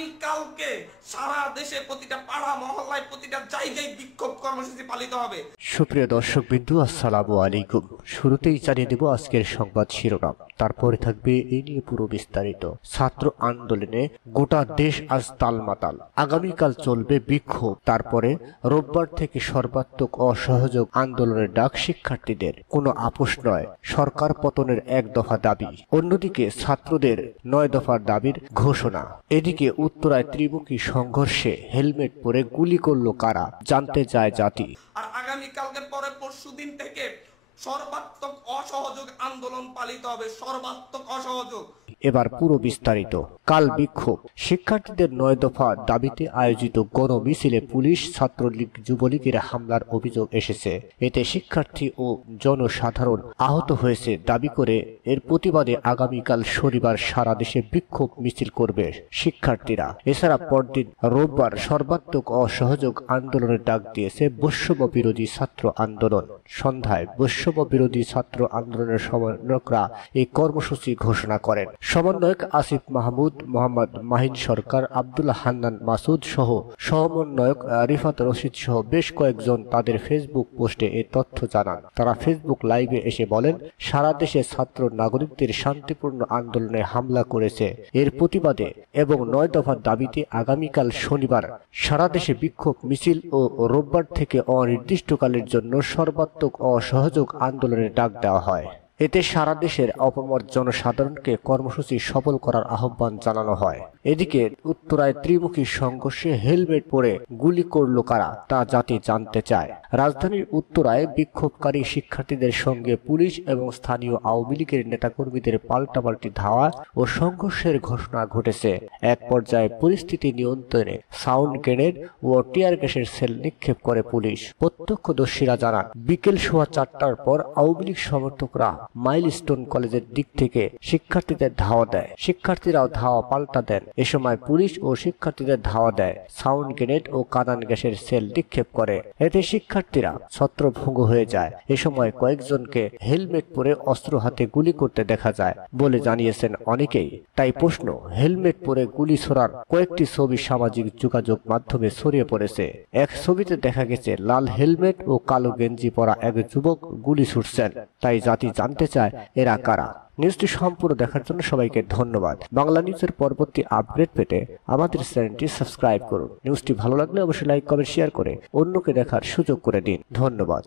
আগামী কালকে সারা দেশে প্রতিটা পাড়া মহল্লায় প্রতিটা জায়গায় বিক্ষোভ কর্মসূচি পালিত হবে। সুপ্রিয় দর্শকবৃন্দু, আসসালামু আলাইকুম। শুরুতেই জানিয়ে দেব আজকের সংবাদ শিরোনাম, তারপরে থাকবে এই নিয়ে পুরো বিস্তারিত। ছাত্র আন্দোলনে গোটা দেশ আজ তালমাতাল। আগামীকাল চলবে বিক্ষোভ, তারপরে রোববার থেকে সর্বাত্মক অসহযোগ আন্দোলনের ডাক শিক্ষার্থীদের। কোনো আপোষ নয়, সরকার পতনের 1 দফা দাবি। অন্যদিকে ছাত্রদের 9 দফার দাবির ঘোষণা। এদিকে উত্তরায় ত্রিমুখী সংঘর্ষে হেলমেট পরে গুলি করল কারা, জানতে চায় জাতি। আর আগামী কালকের পরে পরশুদিন থেকে সর্বাত্মক অসহযোগ আন্দোলন পালিত হবে, সর্বাত্মক অসহযোগ। এবার পুরো বিস্তারিত। কাল বিক্ষোভ। শিক্ষার্থীদের 9 দফা দাবিতে আয়োজিত গণমিছিলে পুলিশ, ছাত্রলীগ, যুবলীগের হামলার অভিযোগ এসেছে। এতে শিক্ষার্থী ও জনসাধারণ আহত হয়েছে দাবি করে এর প্রতিবাদে আগামীকাল শনিবার সারা দেশে বিক্ষোভ মিছিল করবে শিক্ষার্থীরা। এছাড়া পরদিন রোববার সর্বাত্মক অসহযোগ আন্দোলনের ডাক দিয়েছে বৈষম্য বিরোধী ছাত্র আন্দোলন। সন্ধ্যায় বৈষম্য বিরোধী ছাত্র আন্দোলনের সমন্বয়করা এই কর্মসূচি ঘোষণা করেন। সমন্বয়ক আসিফ মাহমুদ, মোহাম্মদ মাহিন সরকার, আব্দুল হান্নান মাসুদ সহ সমন্বয়ক রিফাত রশিদ সহ বেশ কয়েকজন তাদের ফেসবুক পোস্টে এই তথ্য জানান। তারা ফেসবুক লাইভে এসে বলেন, সারা দেশে ছাত্র নাগরিকদের শান্তিপূর্ণ আন্দোলনে হামলা করেছে। এর প্রতিবাদে এবং 9 দফার দাবিতে আগামীকাল শনিবার সারা দেশে বিক্ষোভ মিছিল ও রোববার থেকে অনির্দিষ্টকালের জন্য সর্বাত্মক অসহযোগ আন্দোলনের ডাক দেওয়া হয়। এতে সারা দেশের অপমর জনসাধারণকে কর্মসূচি সফল করার আহ্বান জানানো হয়। এদিকে উত্তরায় ত্রিমুখী সংঘর্ষে হেলমেট পরে গুলি করল কারা, তা জাতি জানতে চায়। রাজধানীর উত্তরায় বিক্ষোভকারী শিক্ষার্থীদের সঙ্গে পুলিশ এবং স্থানীয় আওয়ামী লীগের নেতাকর্মীদের পাল্টাপাল্টি ধাওয়া ও সংঘর্ষের ঘটনা ঘটেছে। এক পর্যায়ে পরিস্থিতি নিয়ন্ত্রণে সাউন্ড গ্রেনেড ও টিয়ার গ্যাসের সেল নিক্ষেপ করে পুলিশ। প্রত্যক্ষদর্শীরা জানান, বিকেল 4:15টার পর আওয়ামী লীগ সমর্থকরা মাইলস্টোন কলেজের দিক থেকে শিক্ষার্থীদের ধাওয়া দেয়। শিক্ষার্থীরাও ধাওয়া পাল্টা দেন। এ সময় পুলিশ ও শিক্ষার্থীদের ধাওয়া দেয়, সাউন্ড গ্রেনেড ও কাঁদান গ্যাসের সেল নিক্ষেপ করে। এতে শিক্ষার্থীরা ছত্রভঙ্গ হয়ে যায়। এ সময় কয়েকজনকে হেলমেট পরে অস্ত্র হাতে গুলি করতে দেখা যায় বলে জানিয়েছেন অনেকেই। তাই প্রশ্ন, হেলমেট পরে গুলি ছোড়ার কয়েকটি ছবি সামাজিক যোগাযোগ মাধ্যমে ছড়িয়ে পড়েছে। এক ছবিতে দেখা গেছে লাল হেলমেট ও কালো গেঞ্জি পরা এক যুবক গুলি ছুটছেন। তাই জাতি জানতে চায় এরা কারা। নিউজটি সম্পূর্ণ দেখার জন্য সবাইকে ধন্যবাদ। বাংলা নিউজের পরবর্তী আপডেট পেতে আমাদের চ্যানেলটি সাবস্ক্রাইব করুন। নিউজটি ভালো লাগলে অবশ্যই লাইক, কমেন্ট, শেয়ার করে অন্যকে দেখার সুযোগ করে দিন। ধন্যবাদ।